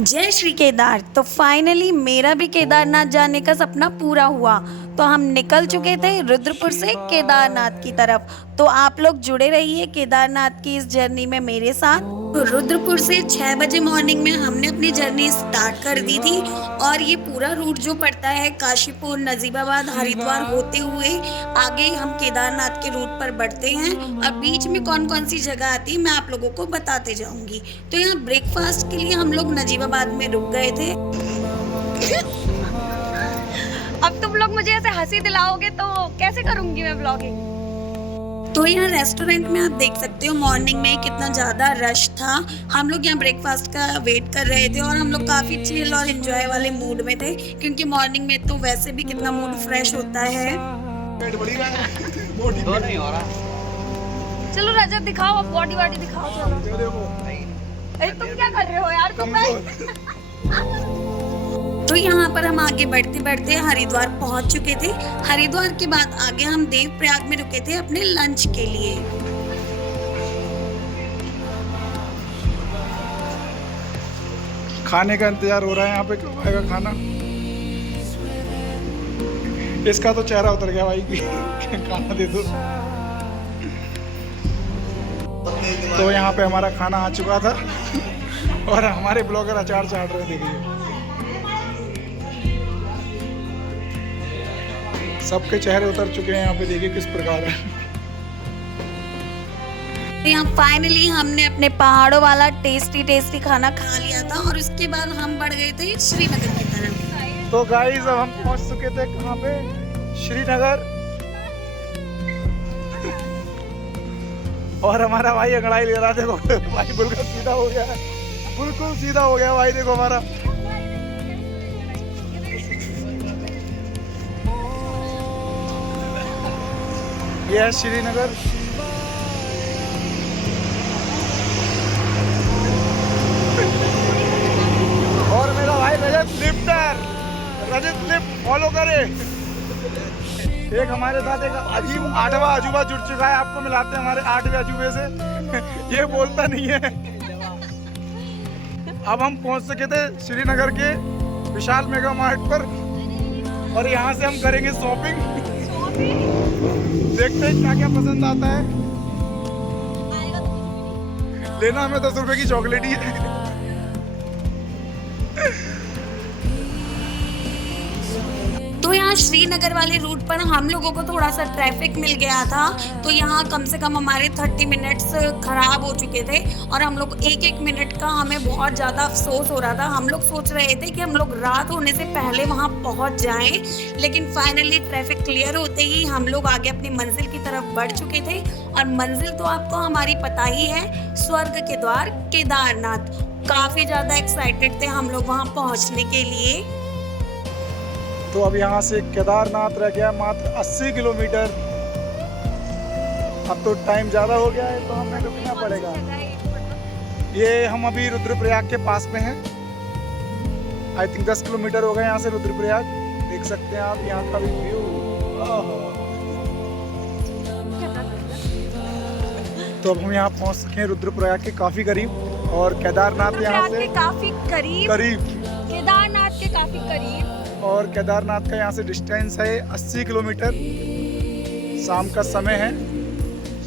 जय श्री केदार। तो फाइनली मेरा भी केदारनाथ जाने का सपना पूरा हुआ। तो हम निकल चुके थे रुद्रपुर से केदारनाथ की तरफ। तो आप लोग जुड़े रहिए केदारनाथ की इस जर्नी में मेरे साथ। तो रुद्रपुर से 6 बजे मॉर्निंग में हमने अपनी जर्नी स्टार्ट कर दी थी। और ये पूरा रूट जो पड़ता है काशीपुर, नजीबाबाद, हरिद्वार होते हुए आगे हम केदारनाथ के रूट पर बढ़ते हैं। और बीच में कौन कौन सी जगह आती है मैं आप लोगों को बताते जाऊंगी। तो यहाँ ब्रेकफास्ट के लिए हम लोग नजीबाबाद में रुक गए थे। अब तुम लोग मुझे ऐसे हंसी दिलाओगे तो कैसे करूंगी मैं ब्लॉगिंग। तो यहाँ रेस्टोरेंट में आप देख सकते हो मॉर्निंग में कितना ज़्यादा रश था। हम लोग यहाँ ब्रेकफास्ट का वेट कर रहे थे और हम लोग काफ़ी चिल और एंजॉय वाले मूड में थे, क्योंकि मॉर्निंग में तो वैसे भी कितना मूड फ्रेश होता है। चलो रजत दिखाओ, अब बॉडी वॉडी दिखाओ। चलो अरे तुम क्या कर रहे हो यार, तुम तो यहाँ पर हम आगे बढ़ते बढ़ते हरिद्वार पहुंच चुके थे। हरिद्वार के बाद आगे हम देवप्रयाग में रुके थे अपने लंच के लिए। खाने का इंतजार हो रहा है यहाँ पे, कब आएगा खाना। इसका तो चेहरा उतर गया भाई की खाना दे दो। तो यहाँ पे हमारा खाना आ चुका था और हमारे ब्लॉगर अचार चाट रहे, देखिए सबके चेहरे उतर चुके हैं यहाँ पे, देखिए किस प्रकार है। तो यहाँ फाइनली हमने अपने पहाड़ों वाला टेस्टी टेस्टी खाना खा लिया था और उसके बाद हम बढ़ गए थे श्रीनगर की तरफ। तो गाइस अब हम पहुंच चुके थे कहाँ पे, श्रीनगर। और हमारा भाई अंगड़ाई ले रहा, देखो भाई बिल्कुल सीधा हो गया है, बिल्कुल सीधा हो गया भाई, देखो हमारा। ये है श्रीनगर। और मेरा भाई रजत लिफ्टर, रजत लिफ्ट फॉलो करे। एक हमारे साथ एक अजीब 8वां अजूबा जुड़ चुका है, आपको मिलाते हैं हमारे 8वें अजूबे से। ये बोलता नहीं है। अब हम पहुंच सके थे श्रीनगर के विशाल मेगा मार्ट पर और यहाँ से हम करेंगे शॉपिंग। देखते हैं क्या क्या पसंद आता है। लेना हमें 10 रुपए की चॉकलेट ही है। तो यहाँ श्रीनगर वाले रूट पर हम लोगों को थोड़ा सा ट्रैफिक मिल गया था। तो यहाँ कम से कम हमारे 30 मिनट्स खराब हो चुके थे और हम लोग एक एक मिनट का हमें बहुत ज़्यादा अफसोस हो रहा था। हम लोग सोच रहे थे कि हम लोग रात होने से पहले वहाँ पहुँच जाएं, लेकिन फाइनली ट्रैफिक क्लियर होते ही हम लोग आगे अपनी मंजिल की तरफ बढ़ चुके थे। और मंजिल तो आपको हमारी पता ही है, स्वर्ग के द्वार केदारनाथ। काफ़ी ज़्यादा एक्साइटेड थे हम लोग वहाँ पहुँचने के लिए। तो अब यहाँ से केदारनाथ रह गया मात्र 80 किलोमीटर। अब तो टाइम ज़्यादा हो गया है तो हमें रुकना पड़ेगा। ये हम अभी रुद्रप्रयाग के पास में हैं। आई थिंक 10 किलोमीटर हो गए यहाँ से रुद्रप्रयाग। देख सकते हैं आप यहाँ का भी व्यू। तो अब हम यहाँ पहुँच सके हैं रुद्रप्रयाग के काफ़ी करीब, और केदारनाथ यहाँ से काफी करीब, केदारनाथ के काफी करीब। और केदारनाथ का यहाँ से डिस्टेंस है 80 किलोमीटर। शाम का समय है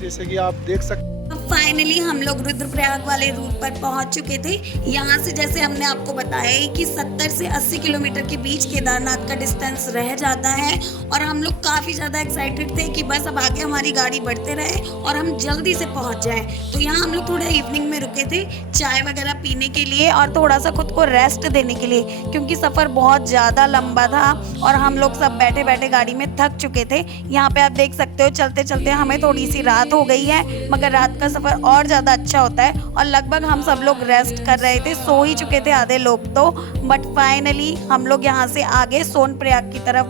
जैसे कि आप देख सकते हैं। फाइनली हम लोग रुद्रप्रयाग वाले रूट पर पहुंच चुके थे। यहाँ से जैसे हमने आपको बताया ही कि 70 से 80 किलोमीटर के बीच केदारनाथ का डिस्टेंस रह जाता है। और हम लोग काफ़ी ज़्यादा एक्साइटेड थे कि बस अब आगे हमारी गाड़ी बढ़ते रहे और हम जल्दी से पहुंच जाएं। तो यहाँ हम लोग थोड़ा इवनिंग में रुके थे चाय वगैरह पीने के लिए और थोड़ा सा खुद को रेस्ट देने के लिए, क्योंकि सफ़र बहुत ज़्यादा लंबा था और हम लोग सब बैठे बैठे गाड़ी में थक चुके थे। यहाँ पे आप देख सकते हो चलते चलते हमें थोड़ी सी रात हो गई है, मगर रात का सफ़र और ज़्यादा अच्छा होता है। और लगभग हम सब लोग रेस्ट कर रहे थे, सो ही चुके थे आधे लोग तो। बट फाइनली हम लोग यहाँ से आगे सोनप्रयाग की तरफ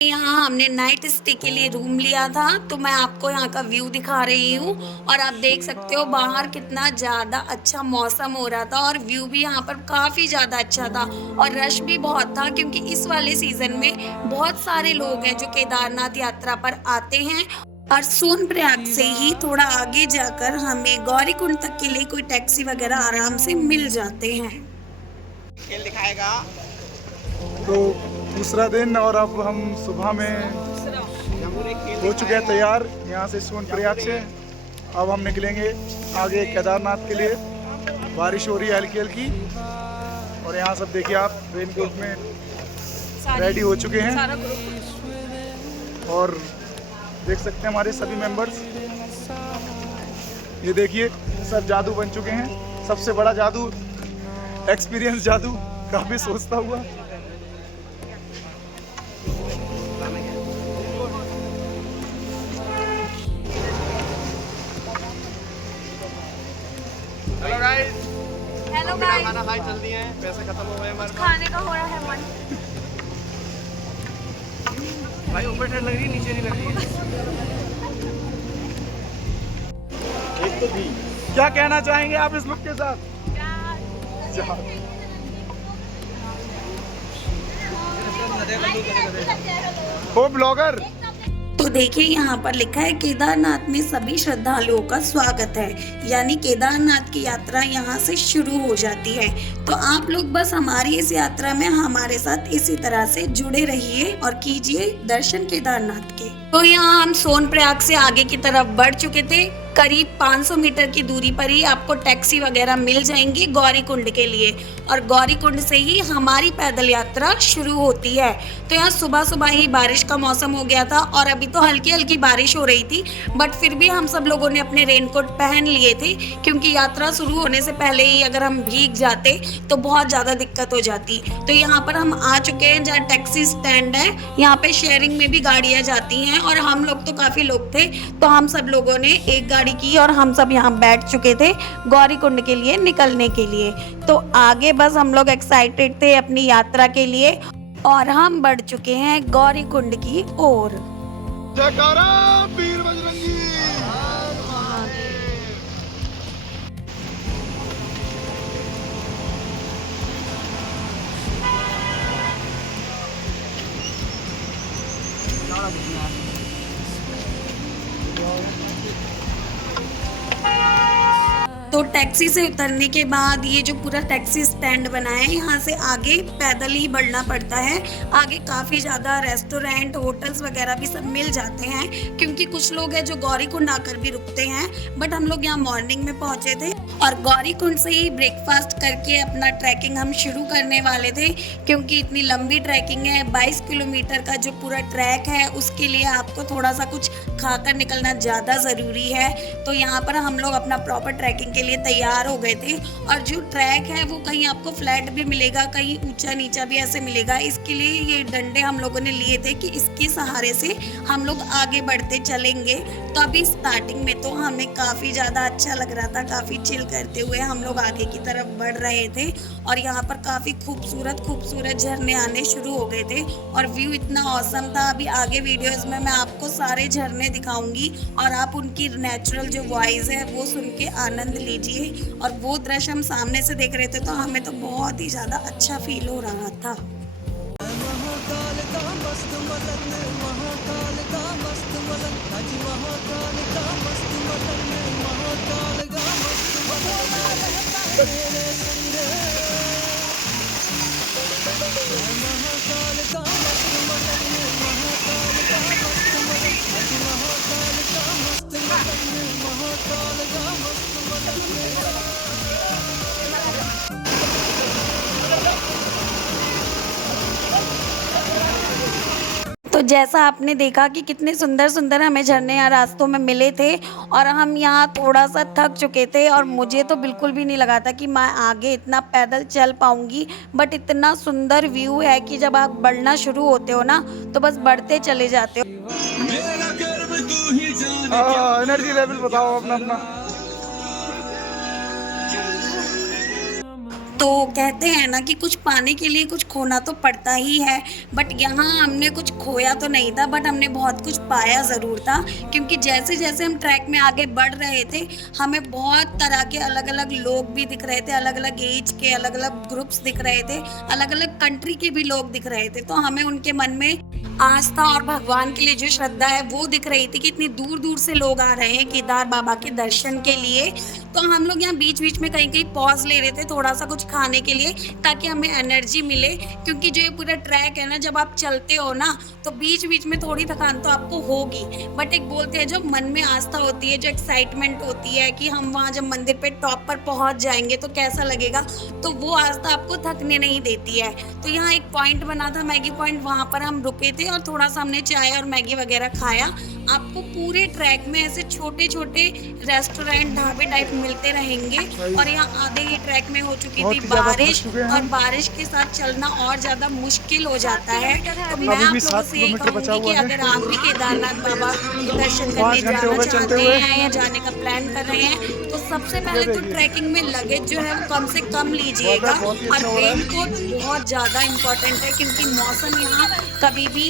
यहाँ हमने नाइट स्टे के लिए रूम लिया था, तो मैं आपको यहाँ का व्यू दिखा रही हूँ। और आप देख सकते हो बाहर कितना ज़्यादा अच्छा मौसम हो रहा था और व्यू भी यहाँ पर काफ़ी ज़्यादा अच्छा था। और रश भी बहुत था क्योंकि इस वाले सीज़न में बहुत सारे लोग हैं जो केदारनाथ यात्रा पर आते हैं। और सोनप्रयाग से ही थोड़ा आगे जाकर हमें गौरीकुंड तक के लिए कोई टैक्सी वगैरह आराम से मिल जाते हैं। खेल दिखाएगा। तो दूसरा दिन और अब हम सुबह में हो चुके हैं तैयार यहाँ से सोनप्रयाग से। अब हम निकलेंगे आगे केदारनाथ के लिए। बारिश हो रही है हल्की हल्की और यहाँ सब देखिए आप रेनकोट में रेडी हो चुके हैं और देख सकते हैं हमारे सभी मेंबर्स। ये देखिए सब जादू बन चुके हैं। सबसे बड़ा जादू एक्सपीरियंस जादू, काफी सोचता हुआ। हेलो गाइस, हेलो बिना गाइस, खाना खाए चल दिए हैं, पैसे खत्म हो गए हमारे। खाने का हो रहा है मन। भाई ऊपर ठंड लग रही है, नीचे नहीं लग रही है। क्या कहना चाहेंगे आप इस लुक के साथ? ओ ब्लॉगर। तो देखिए यहाँ पर लिखा है केदारनाथ में सभी श्रद्धालुओं का स्वागत है, यानी केदारनाथ की यात्रा यहाँ से शुरू हो जाती है। तो आप लोग बस हमारी इस यात्रा में हमारे साथ इसी तरह से जुड़े रहिए और कीजिए दर्शन केदारनाथ के। तो यहाँ हम सोनप्रयाग से आगे की तरफ बढ़ चुके थे। करीब 500 मीटर की दूरी पर ही आपको टैक्सी वगैरह मिल जाएंगी गौरीकुंड के लिए और गौरीकुंड से ही हमारी पैदल यात्रा शुरू होती है। तो यहाँ सुबह सुबह ही बारिश का मौसम हो गया था और अभी तो हल्की हल्की बारिश हो रही थी, बट फिर भी हम सब लोगों ने अपने रेनकोट पहन लिए थे क्योंकि यात्रा शुरू होने से पहले ही अगर हम भीग जाते तो बहुत ज़्यादा दिक्कत हो जाती। तो यहाँ पर हम आ चुके हैं जहाँ टैक्सी स्टैंड है। यहाँ पे शेयरिंग में भी गाड़ियाँ जाती हैं और हम लोग तो काफ़ी लोग थे, तो हम सब लोगों ने एक गाड़ी की और हम सब यहाँ बैठ चुके थे गौरीकुंड के लिए निकलने के लिए। तो आगे बस हम लोग एक्साइटेड थे अपनी यात्रा के लिए और हम बढ़ चुके हैं गौरीकुंड की ओर। जयकारा वीर बजरंगी। तो टैक्सी से उतरने के बाद ये जो पूरा टैक्सी स्टैंड बना है, यहाँ से आगे पैदल ही बढ़ना पड़ता है। आगे काफ़ी ज़्यादा रेस्टोरेंट, होटल्स वगैरह भी सब मिल जाते हैं क्योंकि कुछ लोग हैं जो गौरीकुंड आकर भी रुकते हैं, बट हम लोग यहाँ मॉर्निंग में पहुँचे थे और गौरीकुंड से ही ब्रेकफास्ट करके अपना ट्रैकिंग हम शुरू करने वाले थे क्योंकि इतनी लंबी ट्रैकिंग है। 22 किलोमीटर का जो पूरा ट्रैक है उसके लिए आपको थोड़ा सा कुछ खाकर निकलना ज़्यादा ज़रूरी है। तो यहाँ पर हम लोग अपना प्रॉपर ट्रैकिंग के लिए तैयार हो गए थे और जो ट्रैक है वो कहीं आपको फ्लैट भी मिलेगा, कहीं ऊंचा नीचा भी ऐसे मिलेगा। इसके लिए ये डंडे हम लोगों ने लिए थे कि इसके सहारे से हम लोग आगे बढ़ते चलेंगे। तो अभी स्टार्टिंग में तो हमें काफ़ी ज़्यादा अच्छा लग रहा था, काफ़ी चिल करते हुए हम लोग आगे की तरफ बढ़ रहे थे और यहाँ पर काफ़ी खूबसूरत खूबसूरत झरने आने शुरू हो गए थे और व्यू इतना औसम था। अभी आगे वीडियोज़ में मैं आपको सारे झरने दिखाऊंगी और आप उनकी नेचुरल जो वॉइस है वो सुन के आनंद लीजिए। और वो दृश्य हम सामने से देख रहे थे तो हमें तो बहुत ही ज़्यादा अच्छा फील हो रहा था। तो जैसा आपने देखा कि कितने सुंदर सुंदर हमें झरने यहाँ रास्तों में मिले थे और हम यहाँ थोड़ा सा थक चुके थे और मुझे तो बिल्कुल भी नहीं लगा था कि मैं आगे इतना पैदल चल पाऊँगी, बट इतना सुंदर व्यू है कि जब आप बढ़ना शुरू होते हो ना तो बस बढ़ते चले जाते हो। एनर्जी लेवल बताओ अपना अपना। तो कहते हैं ना कि कुछ पाने के लिए कुछ खोना तो पड़ता ही है, बट यहाँ हमने कुछ खोया तो नहीं था, बट हमने बहुत कुछ पाया ज़रूर था। क्योंकि जैसे जैसे हम ट्रैक में आगे बढ़ रहे थे, हमें बहुत तरह के अलग अलग लोग भी दिख रहे थे, अलग अलग एज के अलग अलग ग्रुप्स दिख रहे थे, अलग अलग कंट्री के भी लोग दिख रहे थे। तो हमें उनके मन में आस्था और भगवान के लिए जो श्रद्धा है वो दिख रही थी कि इतनी दूर दूर से लोग आ रहे हैं केदार बाबा के दर्शन के लिए। तो हम लोग यहाँ बीच बीच में कहीं कहीं पॉज ले रहे थे थोड़ा सा कुछ खाने के लिए, ताकि हमें एनर्जी मिले। क्योंकि जो ये पूरा ट्रैक है ना, जब आप चलते हो ना तो बीच बीच में थोड़ी थकान तो आपको होगी, बट एक बोलते हैं जो मन में आस्था होती है, जो एक्साइटमेंट होती है कि हम वहाँ जब मंदिर पे टॉप पर पहुँच जाएंगे तो कैसा लगेगा, तो वो आस्था आपको थकने नहीं देती है। तो यहाँ एक पॉइंट बना था मैगी पॉइंट, वहाँ पर हम रुके थे और थोड़ा सा हमने चाय और मैगी वगैरह खाया। आपको पूरे ट्रैक में ऐसे छोटे छोटे रेस्टोरेंट ढाबे टाइप मिलते रहेंगे। और यहाँ आधे ही ट्रैक में हो चुकी थी बारिश, और बारिश के साथ चलना और ज़्यादा मुश्किल हो जाता है। तो मैं आप लोगों से यही कहूँगी कि अगर आप भी केदारनाथ बाबा के दर्शन करने जाना चाहते हैं या जाने का प्लान कर रहे हैं, तो सबसे पहले तो ट्रैकिंग में लगेज जो है वो कम से कम लीजिएगा। और रेनकोट बहुत ज़्यादा इम्पोर्टेंट है, क्योंकि मौसम यहाँ कभी भी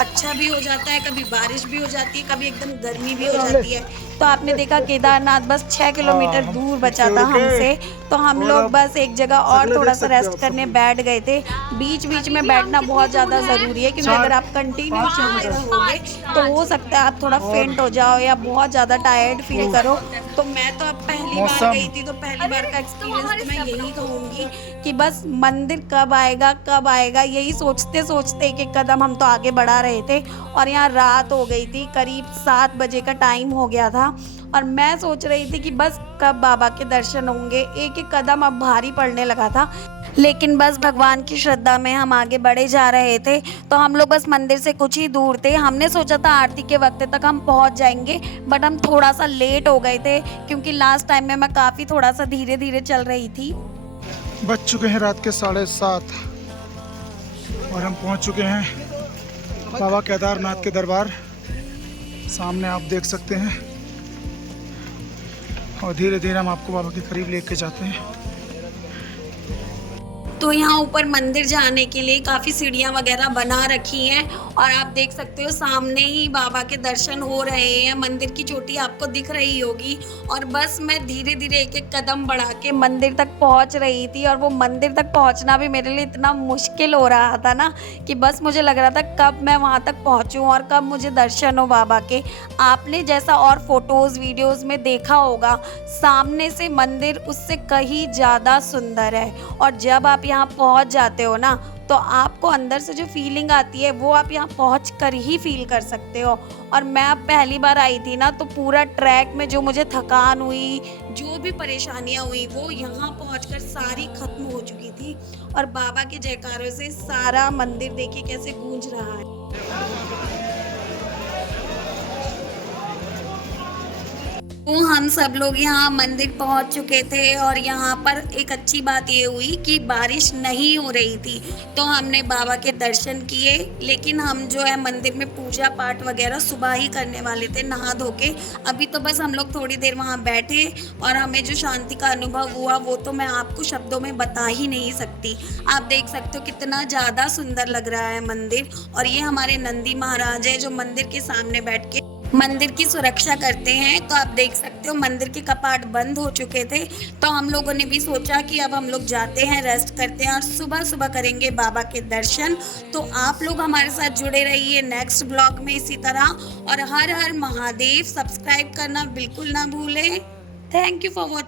अच्छा भी हो जाता है, कभी बारिश भी हो जाती है, कभी एकदम गर्मी भी हो जाती है। तो आपने देखा केदारनाथ बस 6 किलोमीटर दूर बचा था हमसे, तो हम लोग बस एक जगह और थोड़ा सा रेस्ट करने बैठ गए थे। बीच बीच में बैठना बहुत ज़्यादा ज़रूरी है, क्योंकि अगर आप कंटिन्यू चलते रहोगे तो हो सकता है आप थोड़ा फेंट हो जाओ या बहुत ज़्यादा टायर्ड फील करो। तो मैं तो अब पहली बार गई थी, तो पहली बार का एक्सपीरियंस तो मैं यही कहूँगी कि बस मंदिर कब आएगा यही सोचते सोचते एक एक कदम हम तो आगे बढ़ा रहे थे। और यहाँ रात हो गई थी, करीब 7 बजे का टाइम हो गया था, और मैं सोच रही थी कि बस कब बाबा के दर्शन होंगे। एक एक कदम अब भारी पड़ने लगा था, लेकिन बस भगवान की श्रद्धा में हम आगे बढ़े जा रहे थे। तो हम लोग बस मंदिर से कुछ ही दूर थे। हमने सोचा था आरती के वक्त तक हम पहुंच जाएंगे, बट हम थोड़ा सा लेट हो गए थे, क्योंकि लास्ट टाइम में मैं काफ़ी थोड़ा सा धीरे धीरे चल रही थी। बज चुके हैं रात के 7:30 और हम पहुंच चुके हैं बाबा केदारनाथ के दरबार। सामने आप देख सकते हैं, और धीरे धीरे हम आपको बाबा के करीब लेके जाते हैं। तो यहाँ ऊपर मंदिर जाने के लिए काफ़ी सीढ़ियाँ वगैरह बना रखी हैं, और आप देख सकते हो सामने ही बाबा के दर्शन हो रहे हैं। मंदिर की चोटी आपको दिख रही होगी, और बस मैं धीरे धीरे एक एक कदम बढ़ा के मंदिर तक पहुँच रही थी। और वो मंदिर तक पहुँचना भी मेरे लिए इतना मुश्किल हो रहा था ना, कि बस मुझे लग रहा था कब मैं वहाँ तक पहुँचूँ और कब मुझे दर्शन हो बाबा के। आपने जैसा और फोटोज़ वीडियोज़ में देखा होगा, सामने से मंदिर उससे कहीं ज़्यादा सुंदर है। और जब आप यहाँ पहुँच जाते हो ना, तो आपको अंदर से जो फीलिंग आती है वो आप यहाँ पहुँच कर ही फील कर सकते हो। और मैं अब पहली बार आई थी ना, तो पूरा ट्रैक में जो मुझे थकान हुई, जो भी परेशानियाँ हुई, वो यहाँ पहुँचकर सारी खत्म हो चुकी थी। और बाबा के जयकारों से सारा मंदिर देखिए कैसे गूंज रहा है। तो हम सब लोग यहाँ मंदिर पहुँच चुके थे, और यहाँ पर एक अच्छी बात ये हुई कि बारिश नहीं हो रही थी, तो हमने बाबा के दर्शन किए। लेकिन हम जो है मंदिर में पूजा पाठ वगैरह सुबह ही करने वाले थे नहा धो के। अभी तो बस हम लोग थोड़ी देर वहाँ बैठे, और हमें जो शांति का अनुभव हुआ वो तो मैं आपको शब्दों में बता ही नहीं सकती। आप देख सकते हो कितना ज़्यादा सुंदर लग रहा है मंदिर। और ये हमारे नंदी महाराज है जो मंदिर के सामने बैठ के मंदिर की सुरक्षा करते हैं। तो आप देख सकते हो मंदिर के कपाट बंद हो चुके थे, तो हम लोगों ने भी सोचा कि अब हम लोग जाते हैं, रेस्ट करते हैं, और सुबह सुबह करेंगे बाबा के दर्शन। तो आप लोग हमारे साथ जुड़े रहिए नेक्स्ट ब्लॉग में इसी तरह। और हर हर महादेव, सब्सक्राइब करना बिल्कुल ना भूलें। Thank you for watching.